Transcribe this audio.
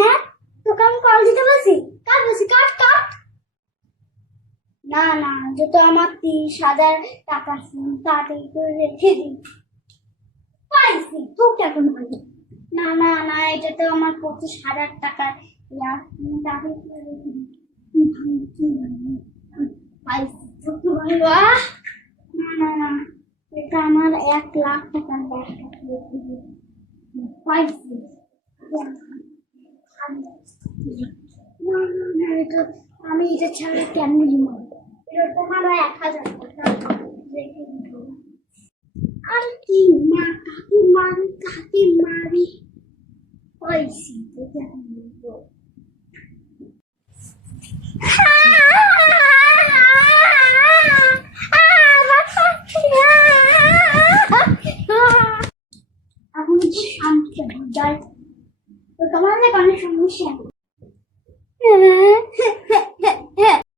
হ্যাঁ, তোকে আমি কল দিতে বলছি? কাট বলছি, কাট কাট। না না, যত আমার 30,000 টাকা তাড়াতাড়ি করে রেখে দিই। পাইছি তোকে এখন বলি। না না না, এটা তো আমার 25,000 টাকার তাড়াতাড়ি করে রেখে দিই। পাইছি তোকে বলবো। না না না, এটা আমার 1,00,000 টাকার ব্যাগ। পাইছি। আমি এটা ছাড়া কেমনি মারবো? এটা তোমার 1,000 টাকা রেখে দিতে হবে। আর কি মা, কাকে মারি কাকে মারি? পাইছি তোকে এখন বলবো। এখন একটু শান্ত যাই, তো তোমার অনেক সমস্যা।